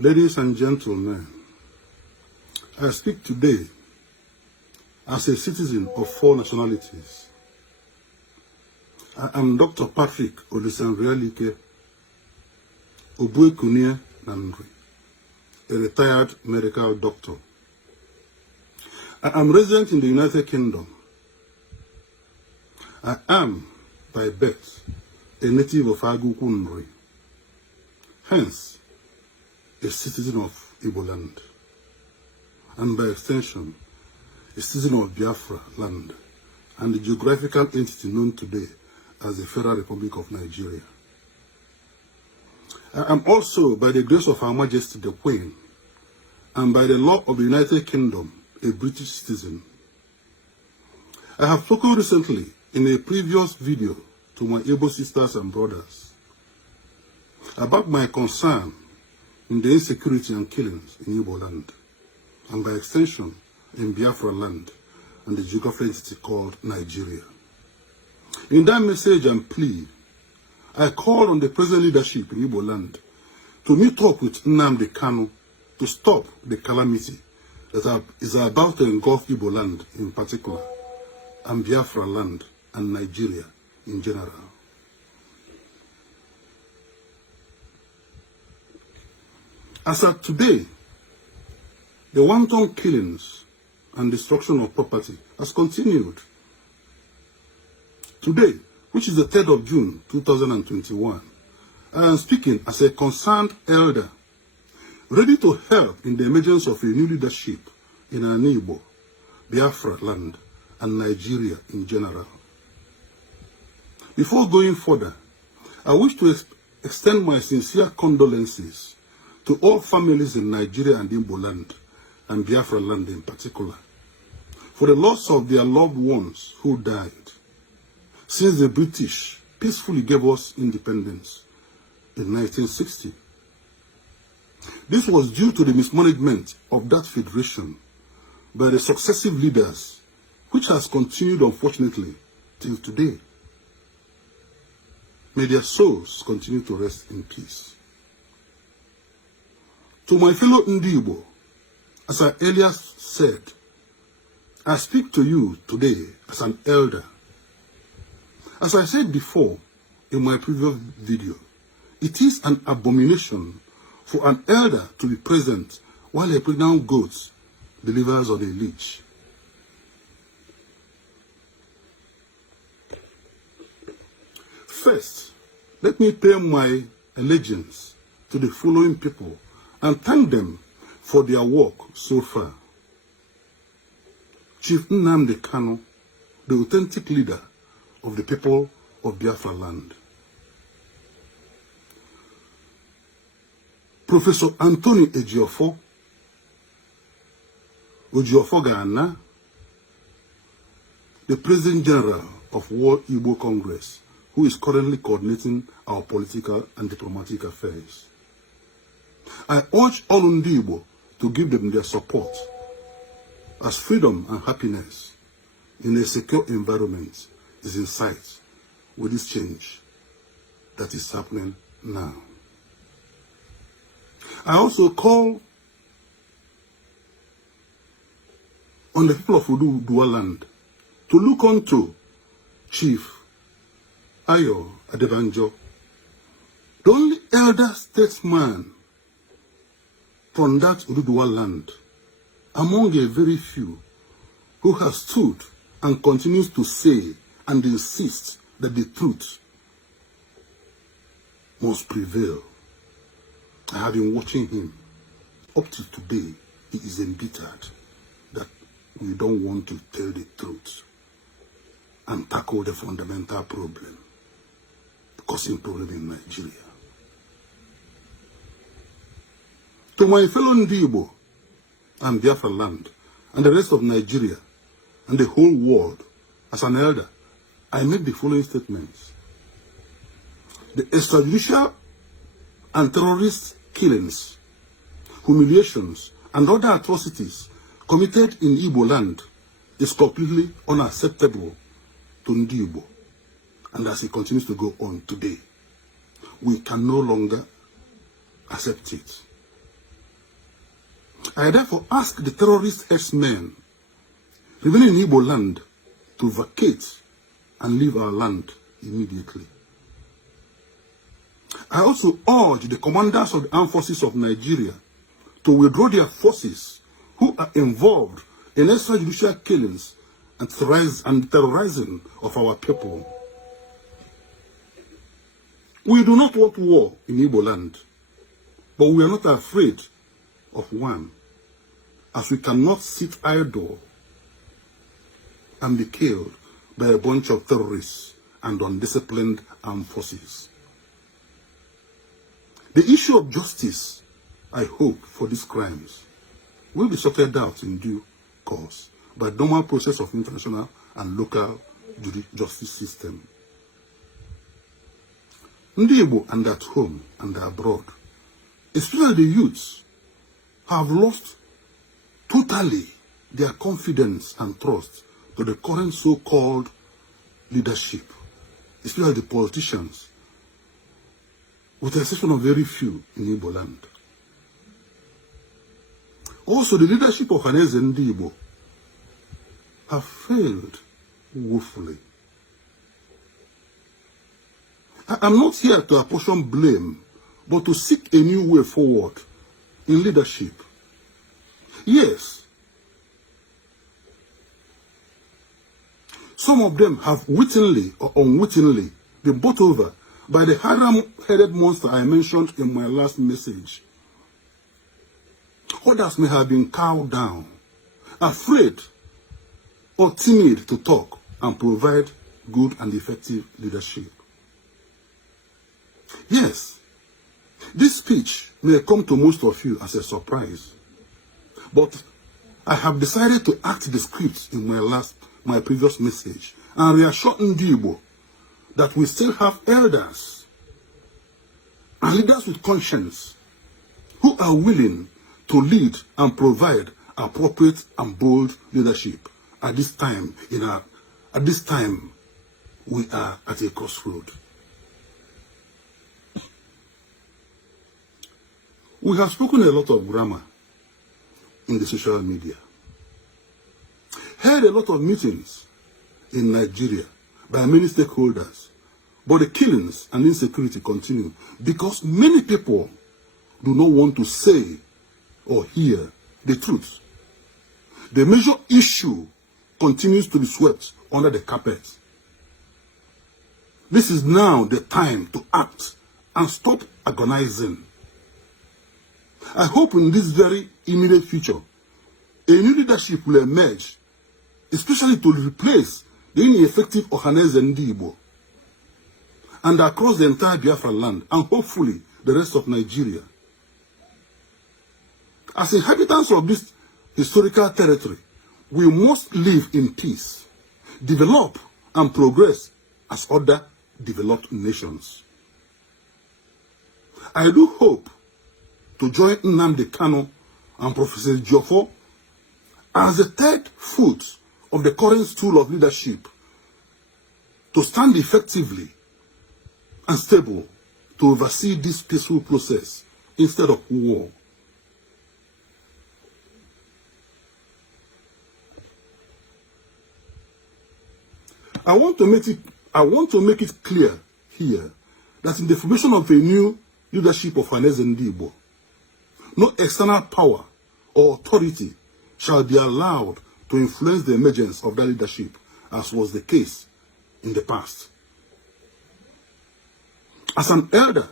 Ladies and gentlemen, I speak today as a citizen of 4 nationalities. I am Dr. Patrick Olisanrialike Obuekunie Nandri, a retired medical doctor. I am resident in the United Kingdom. I am, by birth, a native of Aguku Nri, hence, a citizen of Igbo land, and by extension, a citizen of Biafra land, and the geographical entity known today as the Federal Republic of Nigeria. I am also, by the grace of Her Majesty the Queen, and by the law of the United Kingdom, a British citizen. I have spoken recently in a previous video to my Igbo sisters and brothers about my concern in the insecurity and killings in Igbo land, and by extension in Biafra land and the geographical entity called Nigeria. In that message and plea, I called on the present leadership in Igbo land to meet up with Nnamdi Kanu to stop the calamity that is about to engulf Igbo land in particular, and Biafra land and Nigeria in general. As of today, the wanton killings and destruction of property has continued. Today, which is the 3rd of June 2021, I am speaking as a concerned elder, ready to help in the emergence of a new leadership in Igbo, Biafra land, and Nigeria in general. Before going further, I wish to extend my sincere condolences to all families in Nigeria and Igbo land, and Biafra land in particular, for the loss of their loved ones who died since the British peacefully gave us independence in 1960. This was due to the mismanagement of that federation by the successive leaders, which has continued unfortunately till today. May their souls continue to rest in peace. To my fellow Igbo, as I earlier said, I speak to you today as an elder. As I said before in my previous video, it is an abomination for an elder to be present while a pregnant goat delivers on a leech. First, let me pay my allegiance to the following people and thank them for their work so far. Chief Nnamdi Kanu, the authentic leader of the people of Biafra land. Professor Anthony Ejiofor Ghana, the President General of World Igbo Congress, who is currently coordinating our political and diplomatic affairs. I urge all Igbo to give them their support, as freedom and happiness in a secure environment is in sight with this change that is happening now. I also call on the people of Udua land to look onto Chief Ayo Adebanjo, the only elder statesman from that Udua land, among a very few who has stood and continues to say and insist that the truth must prevail. I have been watching him. Up to today, he is embittered that we don't want to tell the truth and tackle the fundamental problem, causing problem in Nigeria. To my fellow Igbo and Biafra land and the rest of Nigeria and the whole world, as an elder, I make the following statements. The extrajudicial and terrorist killings, humiliations, and other atrocities committed in Igbo land is completely unacceptable to Igbo. And as it continues to go on today, we can no longer accept it. I therefore ask the terrorist herdsmen remaining in Igbo land to vacate and leave our land immediately. I also urge the commanders of the armed forces of Nigeria to withdraw their forces who are involved in extrajudicial killings and terrorizing of our people. We do not want war in Igbo land, but we are not afraid of one, as we cannot sit idle and be killed by a bunch of terrorists and undisciplined armed forces. The issue of justice, I hope, for these crimes will be sorted out in due course by the normal process of international and local justice system. Ndị Igbo and at home and abroad, especially the youths, have lost totally their confidence and trust to the current so-called leadership, especially the politicians, with the exception of very few in Igbo land. Also, the leadership of Ohanaeze Ndigbo have failed woefully. I am not here to apportion blame, but to seek a new way forward in leadership. Yes, some of them have wittingly or unwittingly been bought over by the haram-headed monster I mentioned in my last message. Others may have been cowed down, afraid or timid to talk and provide good and effective leadership. Yes, this speech may come to most of you as a surprise, but I have decided to act the script in my previous message and reassure Ndigbo that we still have elders and leaders with conscience who are willing to lead and provide appropriate and bold leadership at this time. At this time, we are at a crossroad. We have spoken a lot of grammar in the social media, held a lot of meetings in Nigeria by many stakeholders, but the killings and insecurity continue because many people do not want to say or hear the truth. The major issue continues to be swept under the carpet. This is now the time to act and stop agonizing. I hope in this very immediate future, a new leadership will emerge, especially to replace the ineffective Ohanaeze Ndigbo, and across the entire Biafra land, and hopefully the rest of Nigeria. As inhabitants of this historical territory, we must live in peace, develop and progress as other developed nations. I do hope to join Nnamdi Kanu and Professor Jofo as the third foot of the current stool of leadership to stand effectively and stable to oversee this peaceful process instead of war. I want to make it clear here that in the formation of a new leadership of Ohanaeze Ndigbo, no external power or authority shall be allowed to influence the emergence of that leadership, as was the case in the past. As an elder,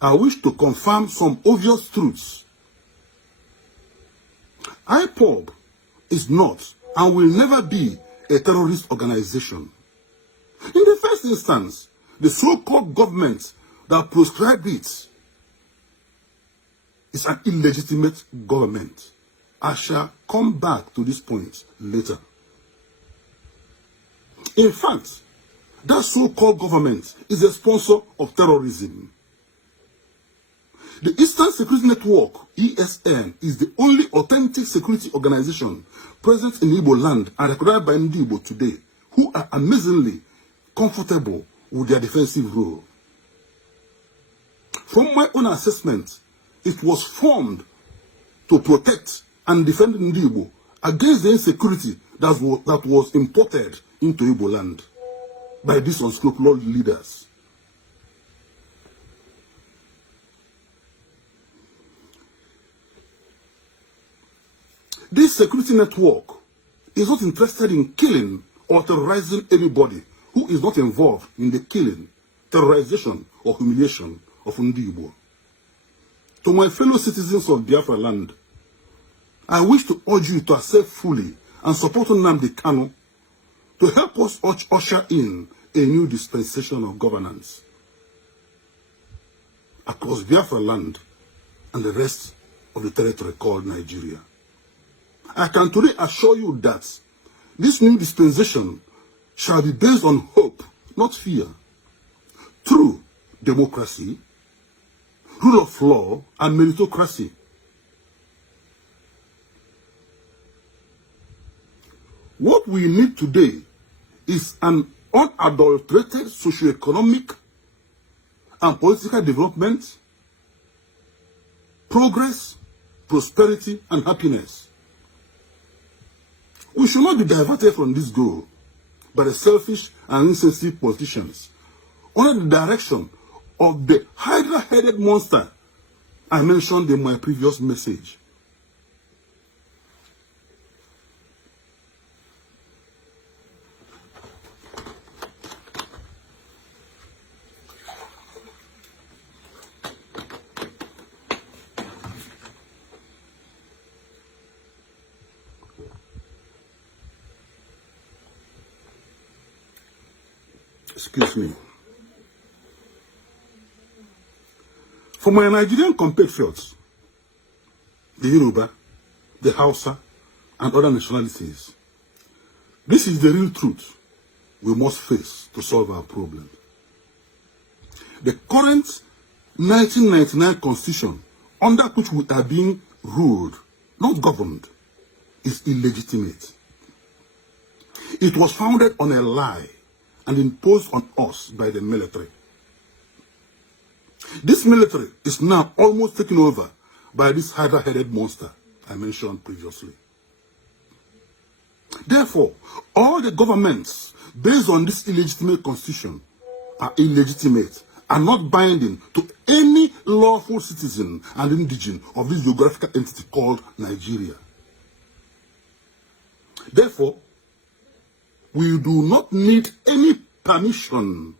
I wish to confirm some obvious truths. IPOB is not and will never be a terrorist organization. In the first instance, the so-called government that proscribed it is an illegitimate government. I shall come back to this point later. In fact, that so-called government is a sponsor of terrorism. The Eastern Security Network, ESN, is the only authentic security organization present in Igbo land and recognized by Ndigbo today, who are amazingly comfortable with their defensive role. From my own assessment, it was formed to protect and defend Ndi Igbo against the insecurity that was imported into Igbo land by these unscrupulous leaders. This security network is not interested in killing or terrorizing anybody who is not involved in the killing, terrorization, or humiliation of Ndi Igbo. To my fellow citizens of Biafra land, I wish to urge you to accept fully and support Nnamdi Kanu to help us usher in a new dispensation of governance across Biafra land and the rest of the territory called Nigeria. I can today assure you that this new dispensation shall be based on hope, not fear, true democracy, rule of law, and meritocracy. What we need today is an unadulterated socio-economic and political development, progress, prosperity, and happiness. We should not be diverted from this goal by the selfish and insensitive politicians under the direction of the hydra-headed monster I mentioned in my previous message. Excuse me. For my Nigerian compatriots, the Yoruba, the Hausa, and other nationalities, this is the real truth we must face to solve our problem. The current 1999 constitution, under which we are being ruled, not governed, is illegitimate. It was founded on a lie and imposed on us by the military. This military is now almost taken over by this hydra-headed monster I mentioned previously. Therefore, all the governments based on this illegitimate constitution are illegitimate and not binding to any lawful citizen and indigene of this geographical entity called Nigeria. Therefore, we do not need any permission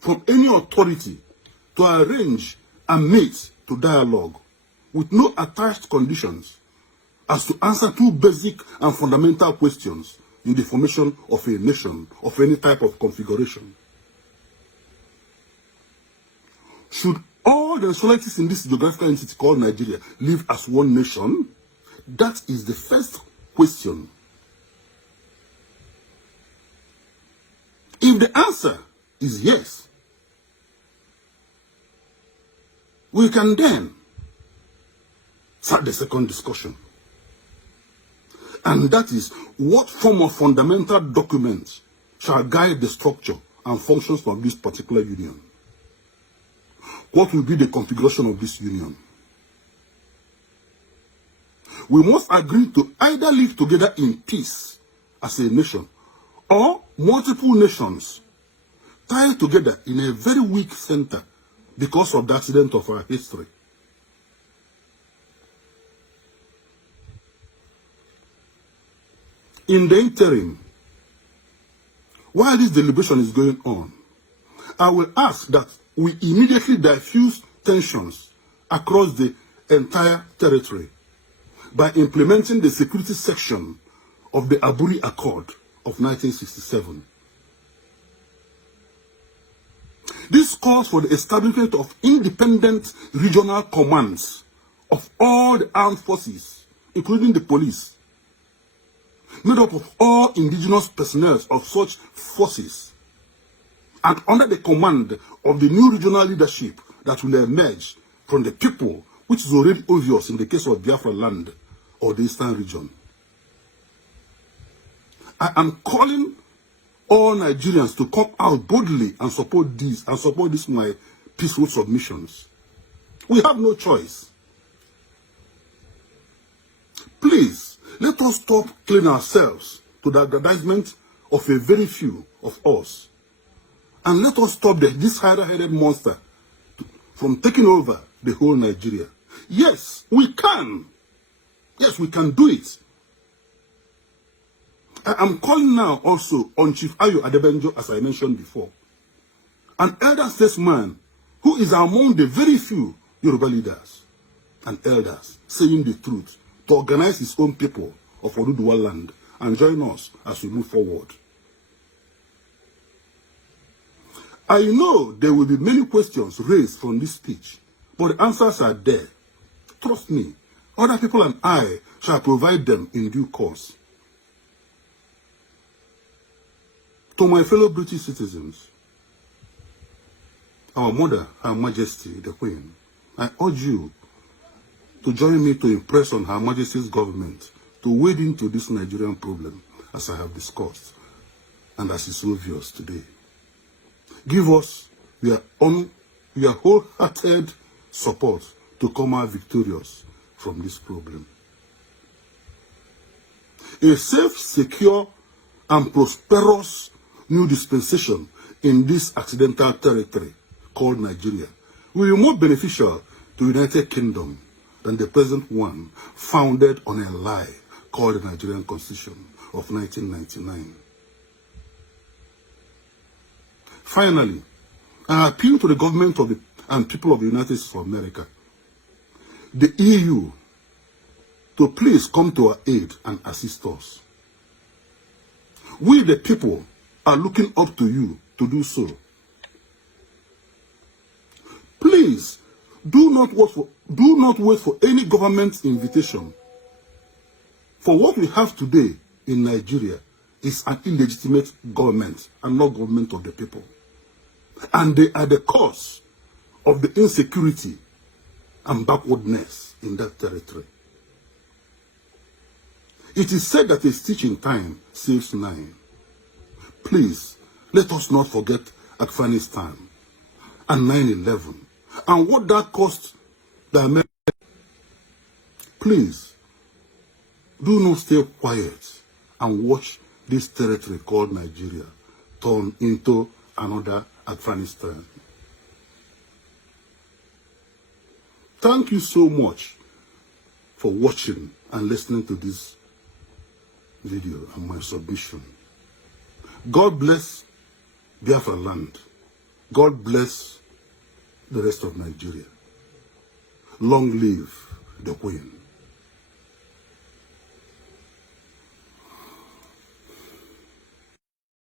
from any authority to arrange and meet to dialogue with no attached conditions as to answer two basic and fundamental questions in the formation of a nation of any type of configuration. Should all the nationalities in this geographical entity called Nigeria live as one nation? That is the first question. If the answer is yes, we can then start the second discussion. And that is, what form of fundamental document shall guide the structure and functions of this particular union? What will be the configuration of this union? We must agree to either live together in peace as a nation, or multiple nations tied together in a very weak center because of the accident of our history. In the interim, while this deliberation is going on, I will ask that we immediately diffuse tensions across the entire territory by implementing the security section of the Aburi Accord of 1967. This calls for the establishment of independent regional commands of all the armed forces, including the police, made up of all indigenous personnel of such forces, and under the command of the new regional leadership that will emerge from the people, which is already obvious in the case of Biafra land or the Eastern region. I am calling all Nigerians to come out boldly and support these my peaceful submissions. We have no choice. Please, let us stop killing ourselves to the aggrandizement of a very few of us. And let us stop this hydra-headed monster from taking over the whole Nigeria. Yes, we can. Yes, we can do it. I am calling now also on Chief Ayo Adebanjo, as I mentioned before, an elder statesman who is among the very few Yoruba leaders and elders saying the truth, to organize his own people of Oduduwa land and join us as we move forward. I know there will be many questions raised from this speech, but the answers are there. Trust me, other people and I shall provide them in due course. To my fellow British citizens, our mother, Her Majesty, the Queen, I urge you to join me to impress on Her Majesty's government to wade into this Nigerian problem, as I have discussed, and as is obvious today. Give us your wholehearted support to come out victorious from this problem. A safe, secure, and prosperous new dispensation in this accidental territory called Nigeria will be more beneficial to the United Kingdom than the present one founded on a lie called the Nigerian Constitution of 1999. Finally, I appeal to the government and people of the United States of America, the EU, to please come to our aid and assist us. We, the people, are looking up to you to do so. Please, do not wait for any government invitation. For what we have today in Nigeria is an illegitimate government and not government of the people. And they are the cause of the insecurity and backwardness in that territory. It is said that a stitch in time saves 9. Please, let us not forget Afghanistan and 9/11 and what that cost the Americans. Please, do not stay quiet and watch this territory called Nigeria turn into another Afghanistan. Thank you so much for watching and listening to this video and my submission. God bless Biafra land. God bless the rest of Nigeria. Long live the Queen.